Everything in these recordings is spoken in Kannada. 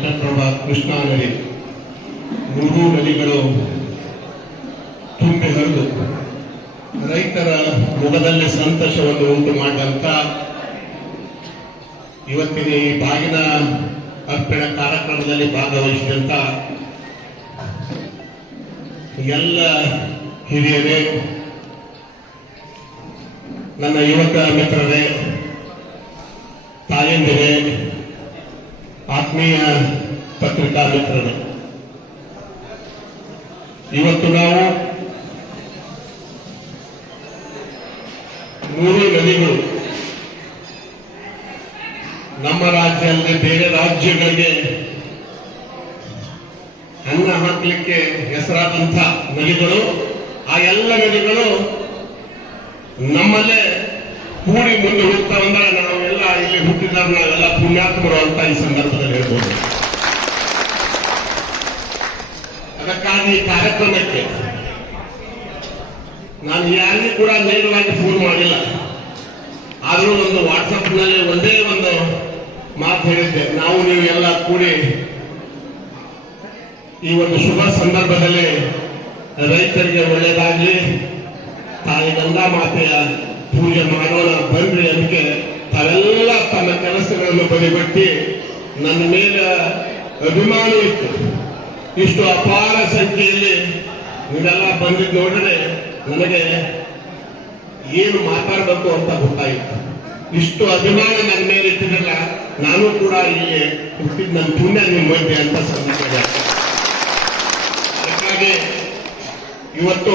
ಘಟಪ್ರಭಾ ಕೃಷ್ಣಾ ನದಿ, ಮೂರೂ ನದಿಗಳು ತುಂಬಿ ಹರಿದು ರೈತರ ಮುಖದಲ್ಲಿ ಸಂತೋಷವನ್ನು ಉಂಟು ಮಾಡಿದಂತ ಇವತ್ತಿನ ಈ ಬಾಗಿನ ಅರ್ಪಣೆ ಕಾರ್ಯಕ್ರಮದಲ್ಲಿ ಭಾಗವಹಿಸಿದಂತ ಎಲ್ಲ ಹಿರಿಯರೇ, ನನ್ನ ಯುವಕ ಮಿತ್ರರೇ, ತಾಯಂದಿರೇ, ಆತ್ಮೀಯ ಪತ್ರಿಕಾ ಮಿತ್ರರೇ, ಇವತ್ತು ನಾವು ಮೂರು ನದಿಗಳು ನಮ್ಮ ರಾಜ್ಯ ಅಲ್ಲದೆ ಬೇರೆ ರಾಜ್ಯಗಳಿಗೆ ಅನ್ನ ಹಾಕಲಿಕ್ಕೆ ಹೆಸರಾದಂಥ ನದಿಗಳು, ಆ ಎಲ್ಲ ನದಿಗಳು ನಮ್ಮಲ್ಲೇ ಕೂಡಿ ಮುಂದೆ ಹೋಗ್ತಾವಂದ್ರೆ ನಾವೆಲ್ಲ ಇಲ್ಲಿ ಹುಟ್ಟಿದವರು ನಾವೆಲ್ಲ ಪುಣ್ಯಾತ್ಮರು ಅಂತ ಈ ಸಂದರ್ಭದಲ್ಲಿ ಹೇಳ್ಬೋದು. ಅದಕ್ಕಾಗಿ ಈ ಕಾರ್ಯಕ್ರಮಕ್ಕೆ ನಾನು ಯಾರಿಗೂ ಕೂಡ ನೇರವಾಗಿ ಫೋನ್ ಮಾಡಿಲ್ಲ, ಆದರೂ ಒಂದು ವಾಟ್ಸಪ್ನಲ್ಲಿ ಒಂದೇ ಒಂದು ಮಾತು ಹೇಳಿದ್ದೆ, ನಾವು ನೀವು ಎಲ್ಲ ಕೂಡಿ ಈ ಒಂದು ಶುಭ ಸಂದರ್ಭದಲ್ಲಿ ರೈತರಿಗೆ ಒಳ್ಳೆಯದಾಗಲಿ, ತಾಯಿ ಗಂಗಾ ಮಾತೆಯ ಪೂಜೆ ಮಾಡೋಣ ಬನ್ರಿ ಅದಕ್ಕೆ ತಾವೆಲ್ಲ ತಮ್ಮ ಕೆಲಸಗಳನ್ನು ಬದಿಗೊತ್ತಿ ನನ್ನ ಮೇಲೆ ಅಭಿಮಾನ ಇತ್ತು. ಇಷ್ಟು ಅಪಾರ ಸಂಖ್ಯೆಯಲ್ಲಿ ನೀವೆಲ್ಲ ಬಂದಿದ್ದು ನೋಡಿದ್ರೆ ನನಗೆ ಏನು ಮಾತಾಡಬೇಕು ಅಂತ ಗೊತ್ತಾಯಿತು. ಇಷ್ಟು ಅಭಿಮಾನ ನನ್ನ ಮೇಲೆ ಇಟ್ಟಿರಲ್ಲ, ನಾನು ಕೂಡ ಇಲ್ಲಿ ಹುಟ್ಟಿದ ನನ್ನ ಪುಣ್ಯ ನಿಮ್ಮ ಮಧ್ಯೆ ಅಂತ ಸಂದೇಶ. ಅದಕ್ಕಾಗಿ ಇವತ್ತು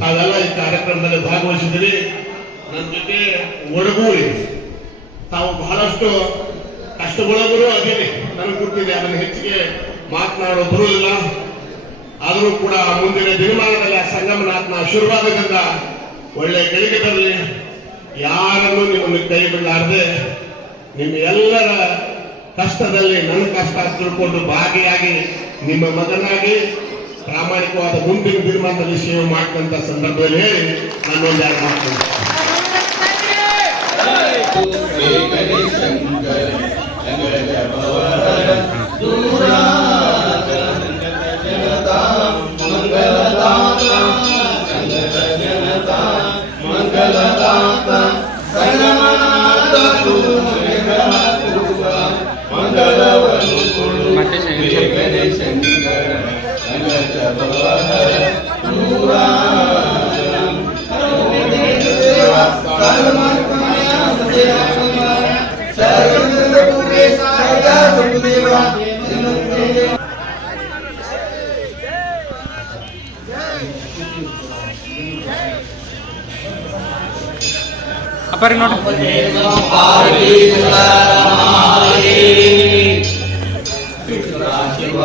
ತಾವೆಲ್ಲ ಈ ಕಾರ್ಯಕ್ರಮದಲ್ಲಿ ಭಾಗವಹಿಸಿದ್ರಿ. ನನ್ನ ಜೊತೆ ಒಡಗೂಡಿ ತಾವು ಬಹಳಷ್ಟು ಕಷ್ಟಗೊಳಗರು ಅದೇನೆ ನನಗೆ ಗೊತ್ತಿದೆ, ಅದನ್ನು ಹೆಚ್ಚಿಗೆ ಮಾತನಾಡೋ ಬರುವುದಿಲ್ಲ. ಆದರೂ ಕೂಡ ಮುಂದಿನ ದಿನಮಾನದಲ್ಲಿ ಆ ಸಂಗಮನಾಥನ ಆಶೀರ್ವಾದದಿಂದ ಒಳ್ಳೆ ಗಳಿಗೆ ಬರಲಿ. ಯಾರನ್ನು ನಿಮ್ಮನ್ನು ಕೈ ಬಿಡಲಾರದೆ ನಿಮ್ಮ ಎಲ್ಲರ ಕಷ್ಟದಲ್ಲಿ ನನ್ನ ಕಷ್ಟ ತಿಳ್ಕೊಂಡು ಭಾಗಿಯಾಗಿ ನಿಮ್ಮ ಮಗನಾಗಿ ಪ್ರಾಮಾಣಿಕವಾದ ಮುಂದಿನ ತೀರ್ಮಾನದಲ್ಲಿ ಸೇವೆ ಮಾಡ್ತಂತ ಸಂದರ್ಭದಲ್ಲಿ ಹೇಳಿ ನಾನೊಂದು ಯಾರು ಮಾಡ್ತೀನಿ. ಅಪ್ಪರಿ ನೋಡಿ ಆಶೀರ್ವಾದ